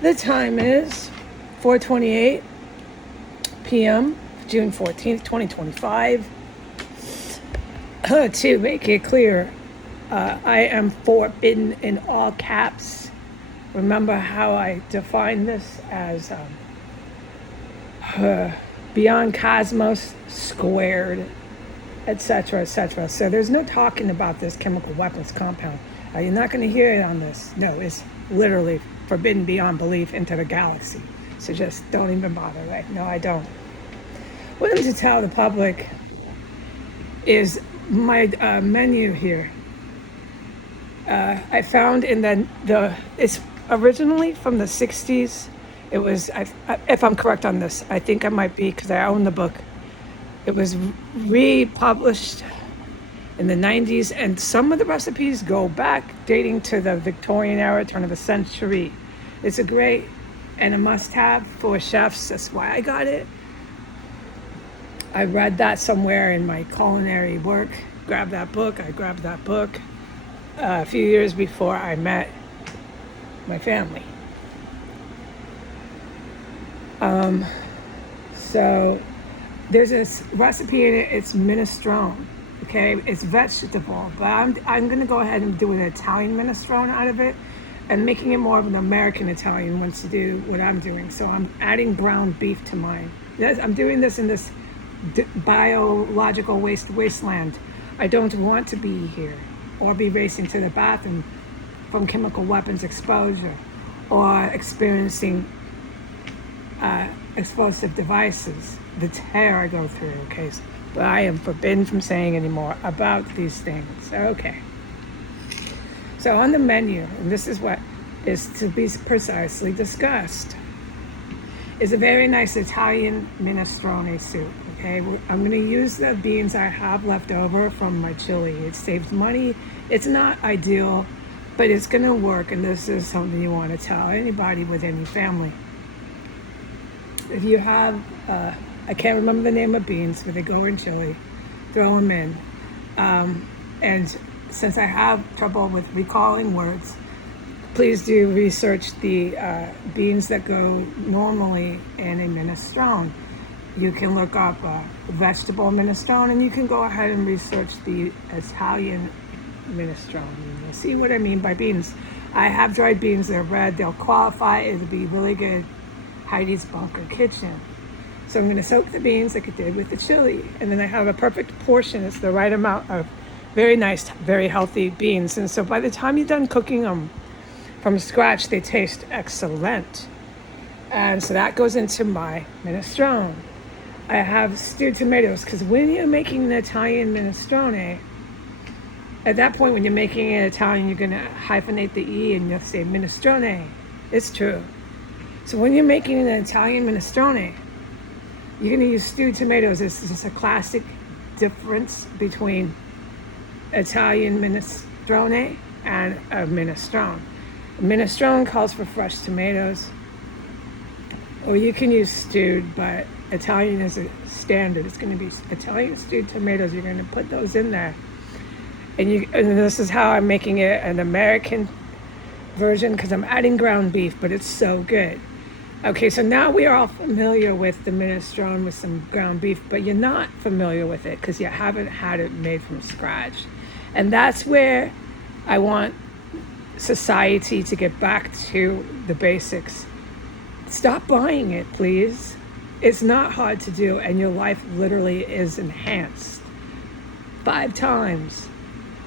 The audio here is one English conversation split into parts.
The time is 4:28 p.m., June 14th, 2025. To make it clear, I am forbidden in all caps. Remember how I define this as beyond cosmos squared, etc., etc. So there's no talking about this chemical weapons compound. You're not going to hear it on this. No, it's literally forbidden beyond belief into the galaxy. So just don't even bother, right? No, I don't. What I'm to tell the public is my menu here. I found in it's originally from the 60s. It was, if I'm correct on this, I think I might be because I own the book. It was republished in the 90s, and some of the recipes go back dating to the Victorian era, turn of the century. It's a great and a must-have for chefs. That's why I got it. I read that somewhere in my culinary work. I grabbed that book a few years before I met my family. So there's this recipe in it. It's minestrone. Okay, it's vegetable, but I'm gonna go ahead and do an Italian minestrone out of it, and making it more of an American Italian wants to do what I'm doing. So I'm adding ground beef to mine. I'm doing this in this biological wasteland. I don't want to be here or be racing to the bathroom from chemical weapons exposure or experiencing explosive devices, the terror I go through, okay? But I am forbidden from saying anymore about these things. Okay. So on the menu, and this is what is to be precisely discussed, is a very nice Italian minestrone soup, okay? I'm gonna use the beans I have left over from my chili. It saves money. It's not ideal, but it's gonna work, and this is something you wanna tell anybody with any family. If you have, I can't remember the name of beans, but they go in chili, throw them in. And since I have trouble with recalling words, please do research the beans that go normally in a minestrone. You can look up vegetable minestrone, and you can go ahead and research the Italian minestrone. You'll see what I mean by beans. I have dried beans. They're red. They'll qualify. It'll be really good. Heidi's Bunker Kitchen. So I'm going to soak the beans like I did with the chili, and then I have a perfect portion. It's the right amount of very nice, very healthy beans. And so by the time you're done cooking them from scratch, they taste excellent. And so that goes into my minestrone. I have stewed tomatoes, because when you're making an Italian minestrone, at that point when you're making it Italian, you're going to hyphenate the E and you'll say minestrone. It's true. So when you're making an Italian minestrone, you're going to use stewed tomatoes. It's just a classic difference between Italian minestrone and a minestrone. A minestrone calls for fresh tomatoes, or you can use stewed, but Italian is a standard. It's going to be Italian stewed tomatoes. You're going to put those in there. And this is how I'm making it an American version, because I'm adding ground beef, but it's so good. Okay, so now we are all familiar with the minestrone with some ground beef, but you're not familiar with it because you haven't had it made from scratch. And that's where I want society to get back to the basics. Stop buying it, please. It's not hard to do, and your life literally is enhanced 5 times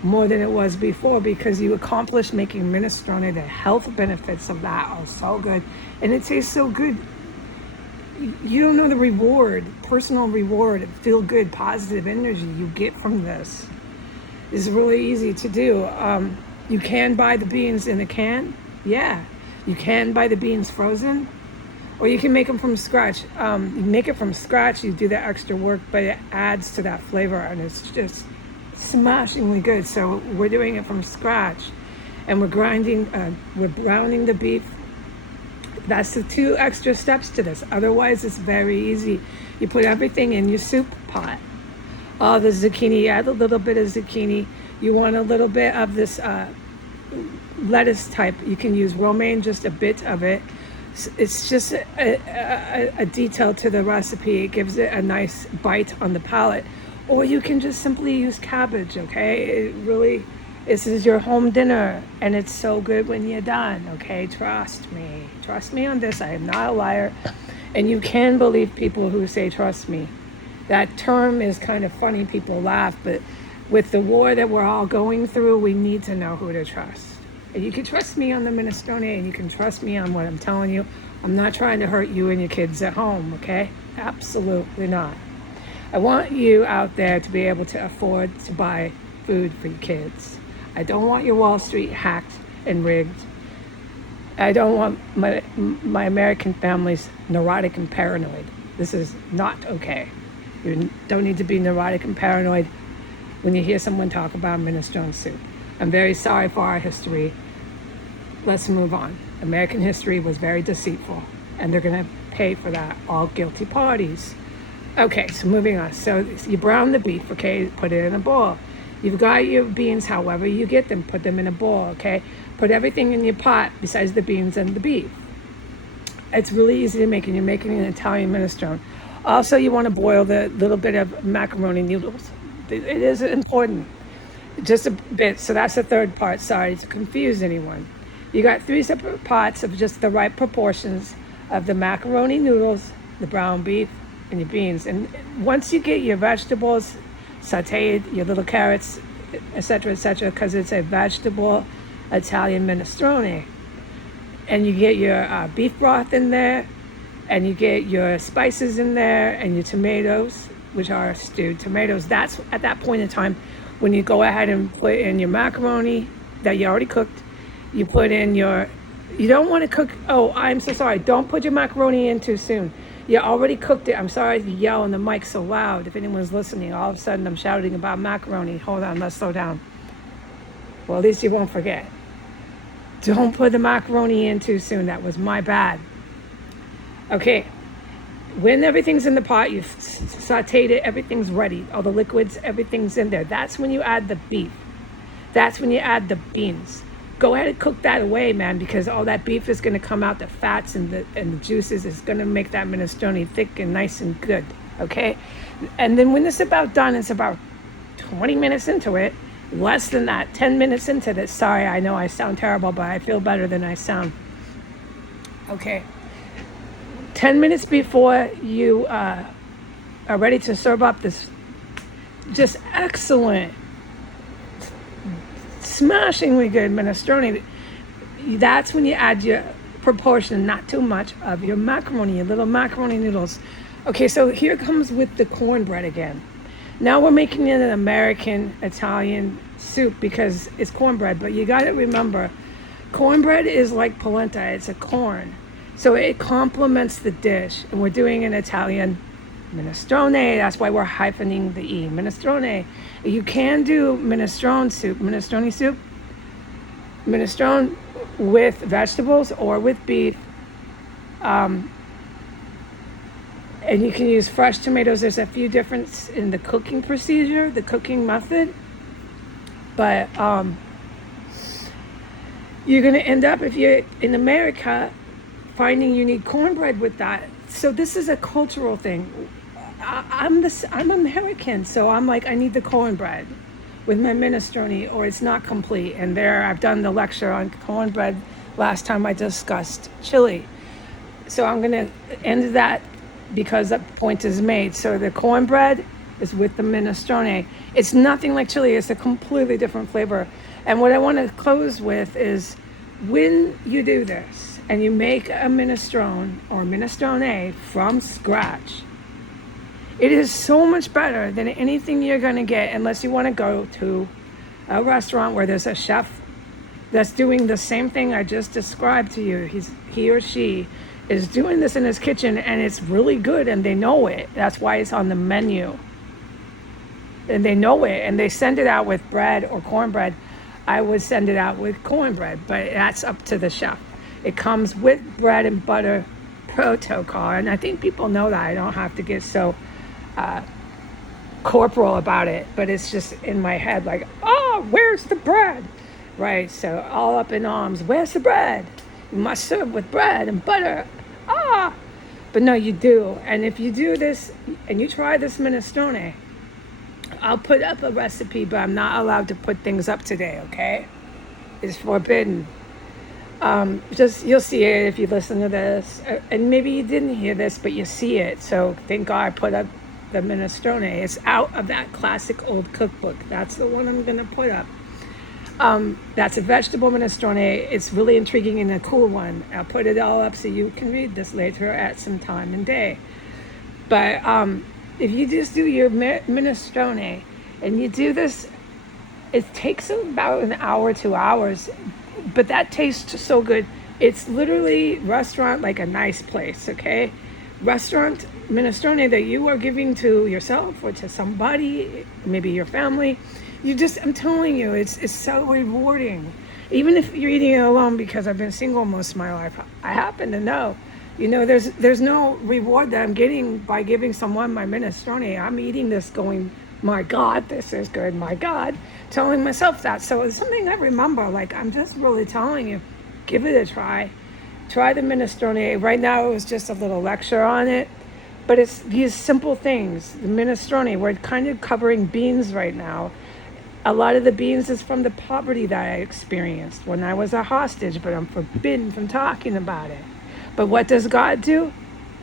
more than it was before, because you accomplish making minestrone. The health benefits of that are so good, and it tastes so good. You don't know the reward, personal reward, feel good, positive energy you get from this. It's really easy to do. You can buy the beans in a can. Yeah, you can buy the beans frozen, or you can make them from scratch. You make it from scratch, you do the extra work, but it adds to that flavor, and it's just smashingly good. So we're doing it from scratch, and we're browning the beef. That's the 2 extra steps to this. Otherwise, it's very easy. You put everything in your soup pot. All the zucchini, add a little bit of zucchini. You want a little bit of this lettuce type. You can use romaine, just a bit of it. It's just a detail to the recipe. It gives it a nice bite on the palate. Or you can just simply use cabbage, okay? It really, this is your home dinner, and it's so good when you're done, okay? Trust me. Trust me on this. I am not a liar. And you can believe people who say, trust me. That term is kind of funny. People laugh, but with the war that we're all going through, we need to know who to trust. And you can trust me on the minestrone, and you can trust me on what I'm telling you. I'm not trying to hurt you and your kids at home, okay? Absolutely not. I want you out there to be able to afford to buy food for your kids. I don't want your Wall Street hacked and rigged. I don't want my American families neurotic and paranoid. This is not okay. You don't need to be neurotic and paranoid when you hear someone talk about minestrone soup. I'm very sorry for our history. Let's move on. American history was very deceitful, and they're going to pay for that. All guilty parties. Okay, so moving on. So you brown the beef, okay? Put it in a bowl. You've got your beans, however you get them. Put them in a bowl, okay? Put everything in your pot besides the beans and the beef. It's really easy to make, and you're making an Italian minestrone. Also, you want to boil the little bit of macaroni noodles. It is important. Just a bit. So that's the third part. Sorry to confuse anyone. You got 3 separate pots of just the right proportions of the macaroni noodles, the brown beef, and your beans. And once you get your vegetables sauteed, your little carrots, etc., because it's a vegetable Italian minestrone, and you get your beef broth in there, and you get your spices in there, and your tomatoes, which are stewed tomatoes. That's at that point in time when you go ahead and put in your macaroni that you already cooked. You put in you don't want to cook, oh, I'm so sorry, don't put your macaroni in too soon. You already cooked it. I'm sorry to yell on the mic so loud. If anyone's listening, all of a sudden I'm shouting about macaroni. Hold on, let's slow down. Well, at least you won't forget. Don't put the macaroni in too soon. That was my bad. Okay, when everything's in the pot, you've sauteed it, everything's ready. All the liquids, everything's in there. That's when you add the beef. That's when you add the beans. Go ahead and cook that away, man, because all that beef is going to come out. The fats and the juices is going to make that minestrone thick and nice and good, okay? And then when it's about done, it's about 20 minutes into it, less than that, 10 minutes into this. Sorry, I know I sound terrible, but I feel better than I sound. Okay. 10 minutes before you are ready to serve up this just excellent, smashingly good minestrone, that's when you add your proportion, not too much, of your macaroni, your little macaroni noodles. Okay, so here comes with the cornbread again. Now we're making it an American Italian soup because it's cornbread, but you got to remember, cornbread is like polenta, it's a corn. So it complements the dish, and we're doing an Italian minestrone. That's why we're hyphening the E, minestrone. You can do minestrone soup, minestrone with vegetables or with beef. And you can use fresh tomatoes. There's a few differences in the cooking procedure, the cooking method. But you're going to end up, if you're in America, finding you need cornbread with that. So this is a cultural thing. I'm American, so I'm like, I need the cornbread with my minestrone or it's not complete. And there, I've done the lecture on cornbread last time I discussed chili. So I'm going to end that because that point is made. So the cornbread is with the minestrone. It's nothing like chili. It's a completely different flavor. And what I want to close with is when you do this and you make a minestrone or minestrone from scratch, it is so much better than anything you're going to get unless you want to go to a restaurant where there's a chef that's doing the same thing I just described to you. He or she is doing this in his kitchen and it's really good and they know it. That's why it's on the menu. And they know it and they send it out with bread or cornbread. I would send it out with cornbread, but that's up to the chef. It comes with bread and butter protocol. And I think people know that. I don't have to get so corporal about it, but it's just in my head like, oh, where's the bread? Right, so all up in arms, where's the bread? You must serve with bread and butter. Ah! But no, you do. And if you do this and you try this minestrone, I'll put up a recipe, but I'm not allowed to put things up today, okay? It's forbidden. Just you'll see it if you listen to this, and maybe you didn't hear this, but you see it. So thank God I put up the minestrone. It's out of that classic old cookbook. That's the one I'm gonna put up. That's a vegetable minestrone. It's really intriguing and a cool one. I'll put it all up so you can read this later at some time and day. But if you just do your minestrone and you do this, it takes about an hour, 2 hours, but that tastes so good. It's literally restaurant like a nice place, okay? Restaurant minestrone that you are giving to yourself or to somebody, maybe your family. I'm telling you, it's so rewarding. Even if you're eating it alone, because I've been single most of my life, I happen to know, there's no reward that I'm getting by giving someone my minestrone. I'm eating this going, my God, this is good, my God, telling myself that. So it's something I remember, like I'm just really telling you, give it a try. Try the minestrone. Right now it was just a little lecture on it, but it's these simple things. The minestrone, we're kind of covering beans right now. A lot of the beans is from the poverty that I experienced when I was a hostage, but I'm forbidden from talking about it. But what does God do?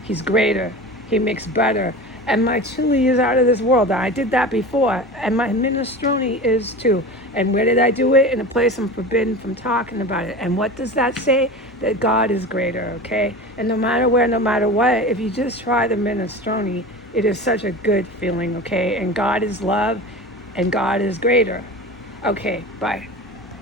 He's greater. He makes better. And my chili is out of this world. I did that before. And my minestrone is too. And where did I do it? In a place I'm forbidden from talking about it. And what does that say? That God is greater, okay? And no matter where, no matter what, if you just try the minestrone, it is such a good feeling, okay? And God is love, and God is greater. Okay, bye.